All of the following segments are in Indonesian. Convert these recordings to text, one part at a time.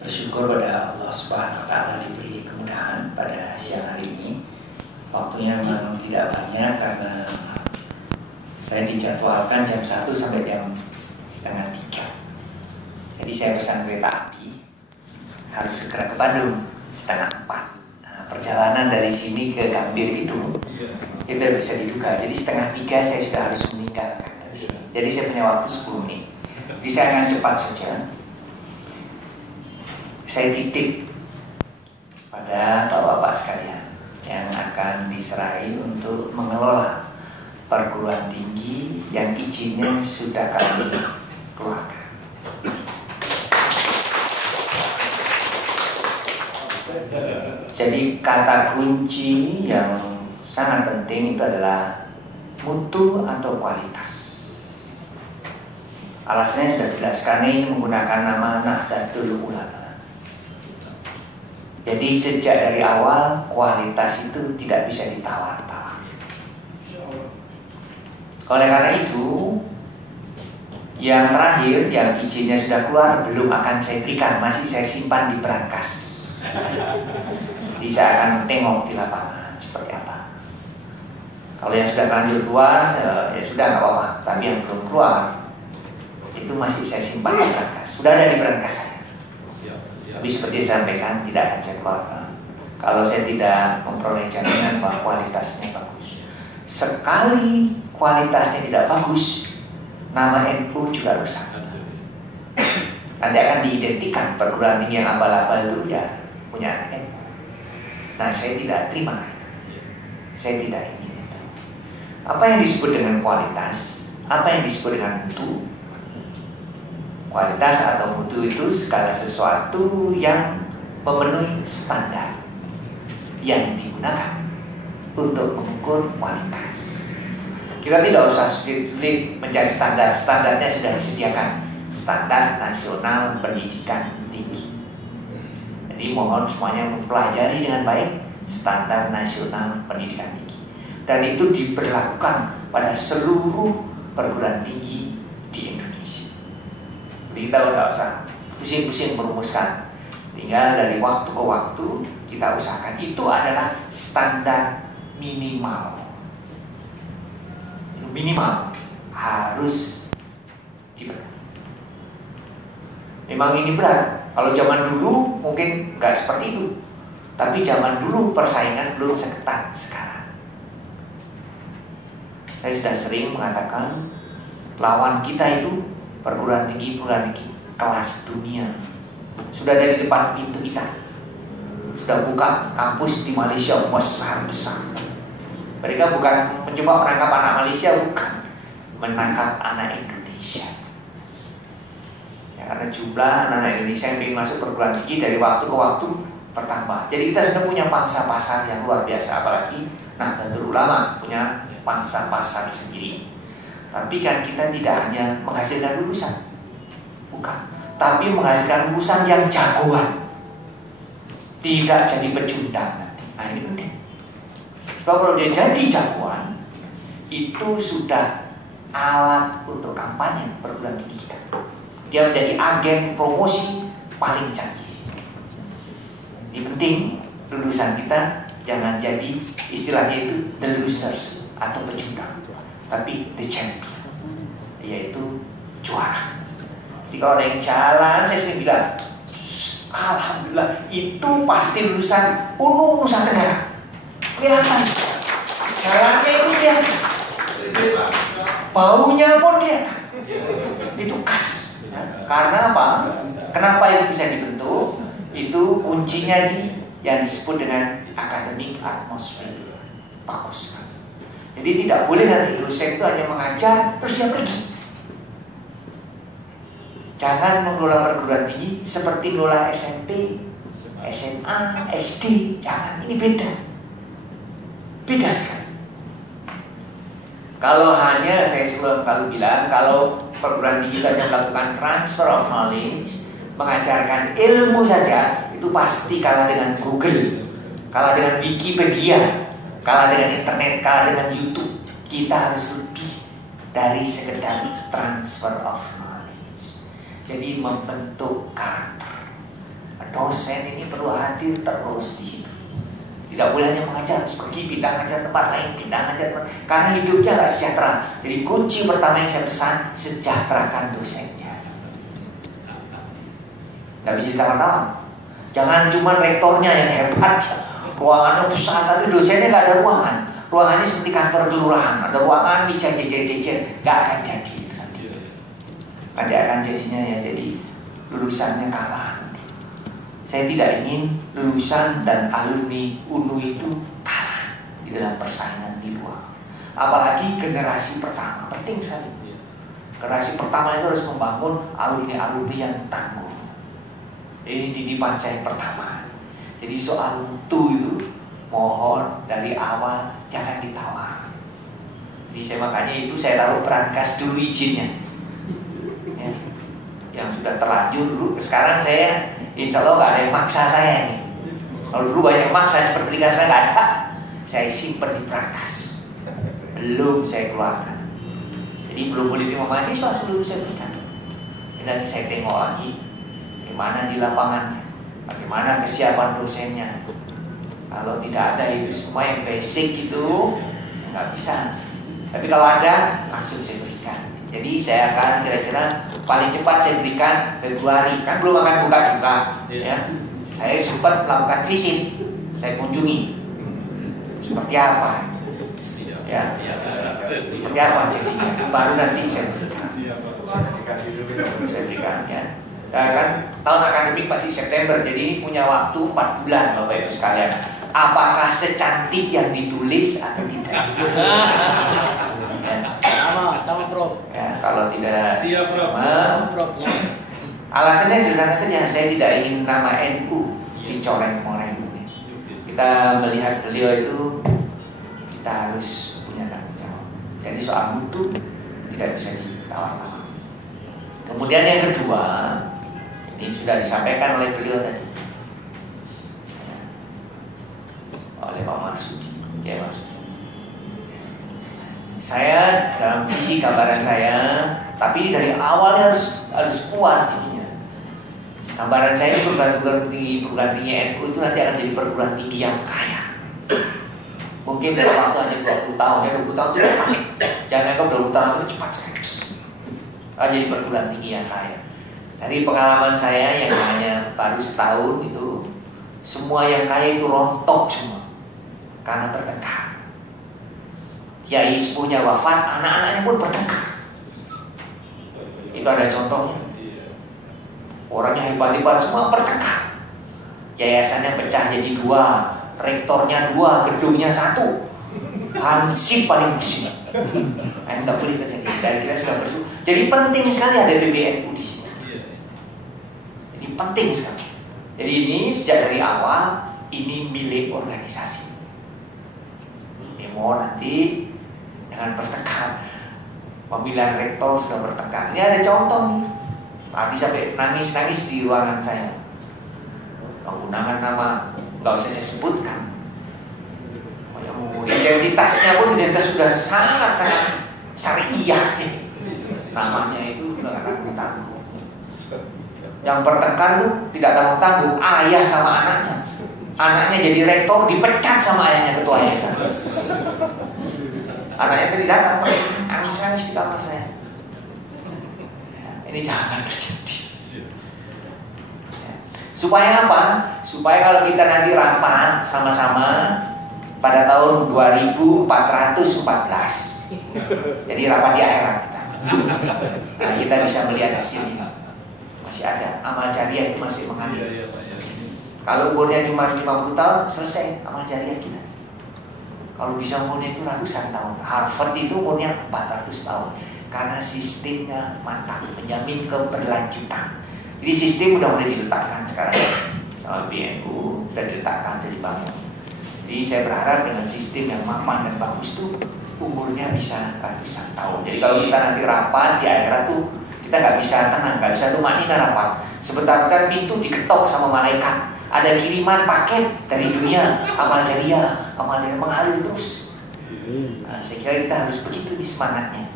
Bersyukur pada Allah Subhanahu wa Ta'ala diberi kemudahan pada siang hari ini. Waktunya memang tidak banyak karena saya dijadwalkan jam 1 sampai jam setengah 3. Jadi saya pesan kereta api, harus segera ke Bandung setengah 4. Nah, perjalanan dari sini ke Gambir itu bisa diduga. Jadi setengah 3 saya sudah harus meninggalkan dari sini. Jadi saya punya waktu 10 menit. Jadi saya akan cepat saja. Saya titip pada bapak-bapak sekalian yang akan diserahi untuk mengelola perguruan tinggi yang izinnya sudah kami keluarkan. Jadi kata kunci yang sangat penting itu adalah mutu atau kualitas. Alasannya sudah jelas, karena ini menggunakan nama Nahdlatul Ulama. Jadi sejak dari awal kualitas itu tidak bisa ditawar-tawar. Oleh karena itu, yang terakhir yang izinnya sudah keluar belum akan saya berikan, masih saya simpan di brankas. Jadi saya akan tengok di lapangan seperti apa. Kalau yang sudah terlanjur keluar, ya sudah nggak apa-apa. Tapi yang belum keluar itu masih saya simpan di brankas. Sudah ada di brankas saya. Tapi seperti saya sampaikan, tidak akan saya keluarkan kalau saya tidak memperoleh jaminan bahwa kualitasnya bagus. Sekali kualitasnya tidak bagus, nama NU juga rusak. Nanti akan diidentikan perguruan tinggi yang abal-abal itu ya punya NU. Nah, saya tidak terima itu. Saya tidak ingin itu. Apa yang disebut dengan kualitas? Apa yang disebut dengan mutu? Kualitas atau mutu itu segala sesuatu yang memenuhi standar yang digunakan untuk mengukur kualitas. Kita tidak usah sulit mencari standar. Standarnya sudah disediakan. Standar Nasional Pendidikan Tinggi. Jadi mohon semuanya mempelajari dengan baik Standar Nasional Pendidikan Tinggi. Dan itu diberlakukan pada seluruh perguruan tinggi di Indonesia. Jadi kita tidak usah pusing-pusing merumuskan. Tinggal dari waktu ke waktu kita usahakan. Itu adalah standar minimal. Minimal harus dipenuhi. Memang ini berat. Kalau zaman dulu mungkin nggak seperti itu. Tapi zaman dulu persaingan belum seketat sekarang. Saya sudah sering mengatakan lawan kita itu perguruan tinggi kelas dunia. Sudah ada di depan pintu kita. Sudah buka kampus di Malaysia besar-besar. Mereka bukan mencoba menangkap anak Malaysia, bukan, menangkap anak Indonesia. Ya, karena jumlah anak Indonesia yang ingin masuk perguruan tinggi dari waktu ke waktu bertambah. Jadi kita sudah punya pangsa pasar yang luar biasa. Apalagi Nahdlatul Ulama punya pangsa pasar sendiri. Tapi kan kita tidak hanya menghasilkan lulusan, bukan, tapi menghasilkan lulusan yang jagoan, tidak jadi pecundang nanti. Nah, ini penting. Sebab kalau dia jadi jagoan, itu sudah alat untuk kampanye perguruan tinggi kita. Dia menjadi agen promosi paling canggih. Ini penting, lulusan kita jangan jadi istilahnya itu the losers atau pecundang, tapi the champion, yaitu juara. Jadi kalau ada yang jalan, saya sering bilang, alhamdulillah itu pasti lulusan UNU Nusa Tenggara. Kelihatan, jalannya itu kelihatan, baunya pun kelihatan, itu khas. Ya. Karena apa? Kenapa itu bisa dibentuk? Itu kuncinya yang disebut dengan academic atmosphere. Bagus. Jadi tidak boleh nanti dosen itu hanya mengajar terus dia pergi. Jangan mengelola perguruan tinggi seperti mengelola SMP, SMA, SD. Jangan, ini beda. Beda sekali. Kalau hanya, saya selalu bilang, kalau perguruan tinggi hanya melakukan transfer of knowledge, mengajarkan ilmu saja, itu pasti kalah dengan Google, kalah dengan Wikipedia, kalah dengan internet, kalah dengan YouTube. Kita harus lebih dari sekedar transfer of knowledge. Jadi membentuk karakter, dosen ini perlu hadir terus di situ. Tidak boleh hanya mengajar, terus pergi pindah ngajar tempat lain, pindah ngajar tempat, karena hidupnya nggak sejahtera. Jadi kunci pertama yang saya pesan, sejahterakan dosennya. Nggak bisa ditawar-tawar. Jangan cuma rektornya yang hebat, ruangannya besar tapi dosennya nggak ada ruangan. Ruangannya seperti kantor kelurahan, ada ruangan meja jejer-jejer, nggak akan jadi itu nanti. Nanti akan jadinya ya jadi lulusannya kalah. Saya tidak ingin lulusan dan alumni UNU itu kalah di dalam persaingan di luar. Apalagi generasi pertama, penting sekali. Generasi pertama itu harus membangun alumni-alumni yang tangguh. Ini didikan saya pertama. Jadi soal mutu itu mohon dari awal jangan ditawar. Jadi makanya itu saya taruh perangkas dulu izinnya. Ya. Yang sudah terlanjur dulu. Sekarang saya insya Allah nggak ada yang maksa saya nih. Kalau dulu banyak yang maksa seperti pendidikan saya nggak ada. Saya simpan di perangkas. Belum saya keluarkan. Jadi belum boleh terima mahasiswa sebelum saya berikan. Nanti saya tengok lagi bagaimana di lapangannya, bagaimana kesiapan dosennya. Kalau tidak ada itu semua yang basic itu nggak bisa. Tapi kalau ada langsung saya berikan. Jadi saya akan kira-kira paling cepat saya berikan Februari. Kan belum akan buka juga, ya. Saya sempat melakukan visit, saya kunjungi. Seperti apa? Ya. Seperti apa jadinya? Baru nanti saya berikan. Saya berikan ya. Nah, kan tahun akademik masih September, jadi punya waktu 4 bulan Bapak Ibu sekalian. Apakah secantik yang ditulis atau tidak? Sama Prof. Ya, kalau tidak Siap, Prof. sama, Prof. Ya. alasannya sederhana saja. Saya tidak ingin nama NU dicoreng-coreng. Kita melihat beliau itu, kita harus punya tanggung jawab. Jadi soal mutu tidak bisa ditawar-tawar. Kemudian yang kedua, ini sudah disampaikan oleh beliau tadi, oleh Pak Marsudi. Ya, Marsudi. Saya dalam visi gambaran saya, tapi dari awal harus kuat ininya. Gambaran saya perguruan tinggi NU itu nanti akan jadi perguruan tinggi yang kaya. Mungkin dalam waktu hanya 20 tahun ya, 20 tahun itu cepat. Jangan anggap 20 tahun itu cepat sekali. Akan jadi perguruan tinggi yang kaya. Dari pengalaman saya yang hanya baru setahun itu, semua yang kaya itu rontok semua karena bertengkar. Kiai sepuhnya wafat, anak-anaknya pun bertengkar. Itu ada contohnya. Orangnya hebat-hebat semua bertengkar. Yayasannya pecah jadi 2, rektornya 2, gedungnya 1. Hansip paling pusing. Nggak boleh terjadi. Dan kita sudah bersyukur. Jadi penting sekali ada PBNU di situ. Jadi penting sekali. Jadi ini sejak dari awal ini milik organisasi. Ini mohon nanti jangan bertengkar. Pemilihan rektor sudah bertengkar. Ini ada contoh nih. Tadi sampai nangis-nangis di ruangan saya. Penggunaan nama nggak usah saya sebutkan. Identitasnya pun identitas sudah sangat-sangat syariah. Namanya itu sudah nggak tanggung-tanggung. Yang bertengkar itu tidak tanggung-tanggung. Ayah sama anaknya. Anaknya jadi rektor dipecat sama ayahnya ketua yayasan. Anaknya tadi datang, nangis-nangis di kamar saya. Ini jangan terjadi. Supaya apa? Supaya kalau kita nanti rapat sama-sama pada tahun 2414, jadi rapat di akhirat kita. Nah, kita bisa melihat hasilnya. Masih ada amal jariah itu masih mengalir. Kalau umurnya cuma 50 tahun, selesai amal jariah kita. Kalau bisa umurnya itu ratusan tahun. Harvard itu umurnya 400 tahun. Karena sistemnya mantap, menjamin keberlanjutan. Jadi sistem udah mulai diletakkan sekarang sama BNU, sudah diletakkan, sudah dibangun. Jadi saya berharap dengan sistem yang mapan dan bagus tuh umurnya bisa ratusan tahun. Jadi kalau kita nanti rapat di akhirat tuh kita nggak bisa tenang, nggak bisa tuh maknina rapat. Sebentar-bentar pintu diketok sama malaikat. Ada kiriman paket dari dunia, amal jariah mengalir terus. Nah, saya kira kita harus begitu nih semangatnya.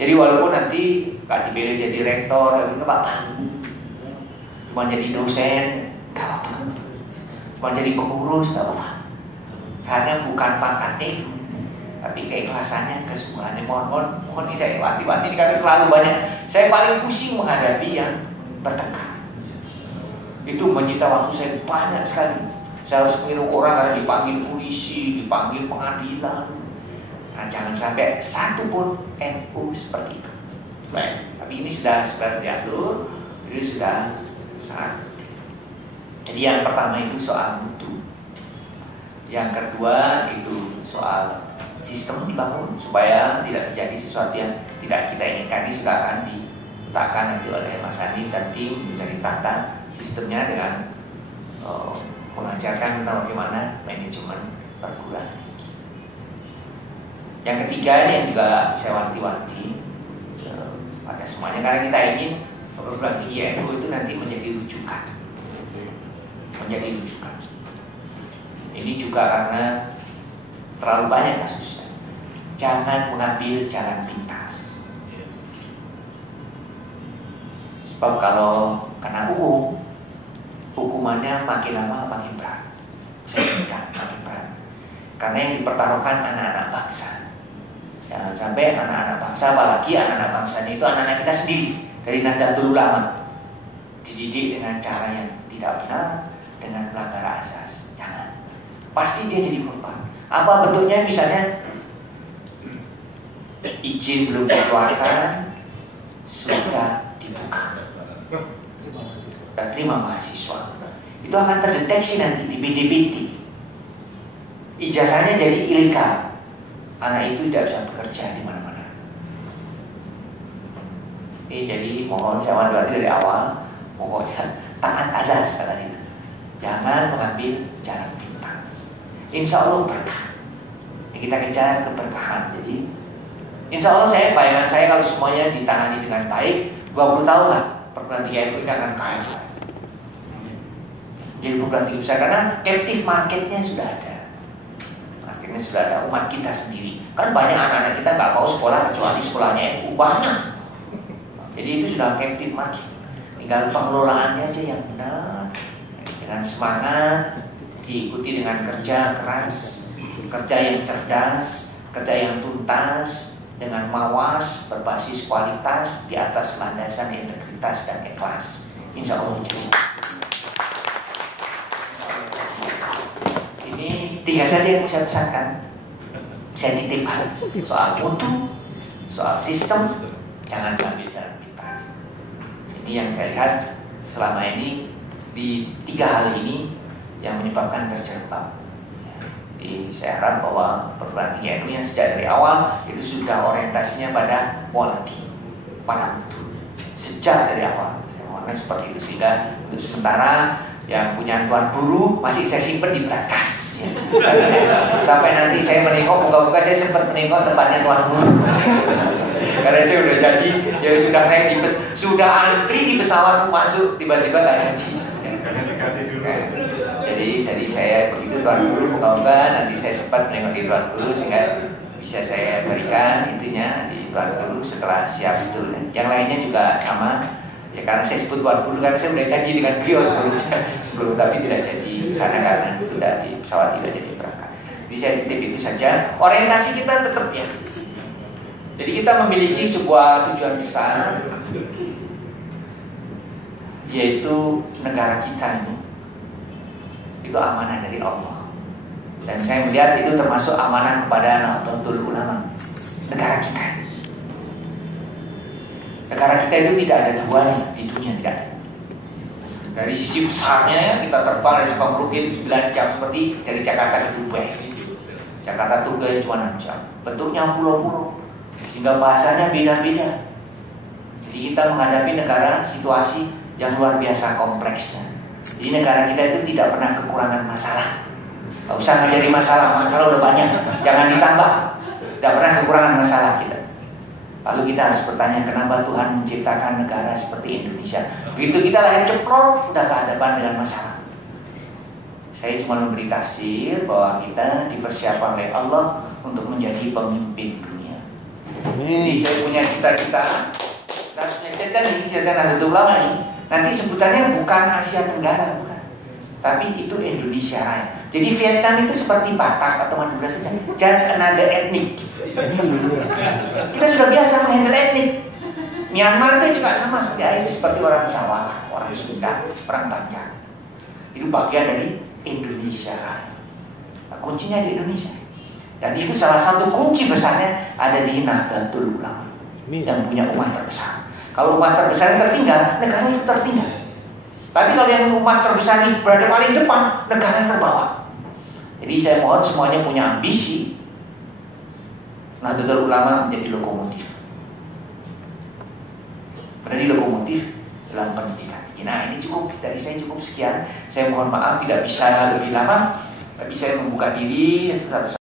Jadi walaupun nanti nggak dipilih jadi rektor, nggak apa-apa. Cuma jadi dosen, Gak apa-apa. Cuma jadi pengurus gak apa-apa. Karena bukan pangkatnya itu, tapi keikhlasannya, kesungguhannya. Mohon ini saya wanti-wanti karena selalu banyak. Saya paling pusing menghadapi yang bertengkar. Itu menyita waktu saya banyak sekali. Saya harus mengirim orang karena dipanggil polisi, dipanggil pengadilan. Nah, jangan sampai satu pun NU seperti itu. Baik, tapi ini sudah diatur, jadi sudah sangat. Jadi yang pertama itu soal mutu. Yang kedua itu soal sistem dibangun supaya tidak terjadi sesuatu yang tidak kita inginkan. Ini sudah akan diletakkan nanti oleh Mas Andi dan tim menjadi tata sistemnya dengan mengajarkan tentang bagaimana manajemen perguruan tinggi. Yang ketiga ini yang juga saya wanti-wanti pada semuanya, karena kita ingin perguruan tinggi NU itu nanti menjadi rujukan. Ini juga karena terlalu banyak kasusnya. Jangan mengambil jalan pintas. Sebab kalau kena hukumannya makin lama makin berat. Makin berat. Karena yang dipertaruhkan anak-anak bangsa. Jangan sampai anak-anak bangsa, apalagi anak-anak bangsanya itu anak-anak kita sendiri dari Nahdlatul Ulama, dididik dengan cara yang tidak benar, dengan melanggar asas. Jangan. Pasti dia jadi korban. Apa bentuknya? Misalnya izin belum dikeluarkan, sudah dibuka, dan terima mahasiswa. Itu akan terdeteksi nanti di BDPT. Ijazahnya jadi ilegal. Anak itu tidak bisa bekerja di mana-mana. Ini jadi mohon saya wanti-wanti dari awal, pokoknya taat azas kata itu. Jangan mengambil jalan pintas. Insya Allah berkah. Kita kejar keberkahan. Jadi insya Allah bayangan saya kalau semuanya ditangani dengan baik, 20 tahun lah perguruan tinggi NU ini akan kaya. Jadi perguruan tinggi besar karena captive marketnya sudah ada. Marketnya sudah ada, umat kita sendiri. Kan banyak anak-anak kita nggak mau sekolah kecuali sekolahnya NU, banyak. Jadi itu sudah captive market. Tinggal pengelolaannya aja yang benar, dengan semangat, diikuti dengan kerja keras, kerja yang cerdas, kerja yang tuntas, dengan mawas, berbasis kualitas, di atas landasan integritas dan ikhlas. Insya Allah jadi. Ini 3 saja yang saya pesankan. Saya titipkan soal mutu, soal sistem, jangan ambil jalan pintas. Ini yang saya lihat selama ini di 3 hal ini yang menyebabkan terjerembab. Jadi saya harap bahwa perguruan tinggi NU yang sejak dari awal itu sudah orientasinya pada quality, pada mutu. Sejak dari awal saya mohonkan seperti itu, sehingga untuk sementara yang punya tuan guru masih saya simpen di berangkas ya. Sampai nanti saya menengok, moga-moga saya sempat menengok tempatnya tuan guru. Karena saya udah jadi, ya sudah naik sudah antri di pesawat masuk, tiba-tiba nggak jadi. Jadi saya begitu tuan guru, moga-moga nanti saya sempat menengok di tuan guru sehingga bisa saya berikan intinya di tuan guru setelah siap itu. Yang lainnya juga sama. Ya karena saya sebut tuan guru karena saya sudah janji dengan beliau sebelum tapi tidak jadi sana karena sudah di pesawat tidak jadi berangkat. Jadi saya titip itu saja. Orientasi kita tetap ya. Jadi kita memiliki sebuah tujuan besar, yaitu negara kita ini itu amanah dari Allah. Dan saya melihat itu termasuk amanah kepada Nahdlatul Ulama, negara kita. Negara kita itu tidak ada dua di dunia, tidak ada. Dari sisi besarnya kita terbang dari Sukabumi 9 jam seperti dari Jakarta ke Dubai. Jakarta Dubai cuma 6 jam. Bentuknya pulau-pulau, sehingga bahasanya beda-beda. Jadi kita menghadapi negara situasi yang luar biasa kompleksnya. Jadi negara kita itu tidak pernah kekurangan masalah. Gak usah ngajari masalah udah banyak, jangan ditambah. Tidak pernah kekurangan masalah kita. Lalu kita harus bertanya, kenapa Tuhan menciptakan negara seperti Indonesia? Begitu kita lahir ceplok, udah kehadapan dengan masalah. Saya cuma memberi tafsir bahwa kita dipersiapkan oleh Allah untuk menjadi pemimpin dunia. Jadi saya punya cita-cita, dan cita-cita Nahdlatul Ulama ini nanti sebutannya bukan Asia Tenggara, bukan. tapi itu Indonesia Raya. Jadi Vietnam itu seperti Batak atau Madura saja, just another ethnic. Kita sudah biasa menghandle etnik. Myanmar itu juga sama seperti orang Jawa, orang Sunda, orang Banjar. Itu bagian dari Indonesia Raya. Nah, kuncinya di Indonesia. Dan itu salah satu kunci besarnya ada di Nahdlatul Ulama yang punya umat terbesar. Kalau umat terbesar yang tertinggal, negara itu tertinggal. Tapi kalau yang umat terbesar ini berada paling depan, negara terbawa. Jadi saya mohon semuanya punya ambisi Nahdlatul Ulama menjadi lokomotif. Menjadi lokomotif dalam pendidikan. Nah, ini cukup dari saya, cukup sekian. Saya mohon maaf tidak bisa lebih lama, tapi saya membuka diri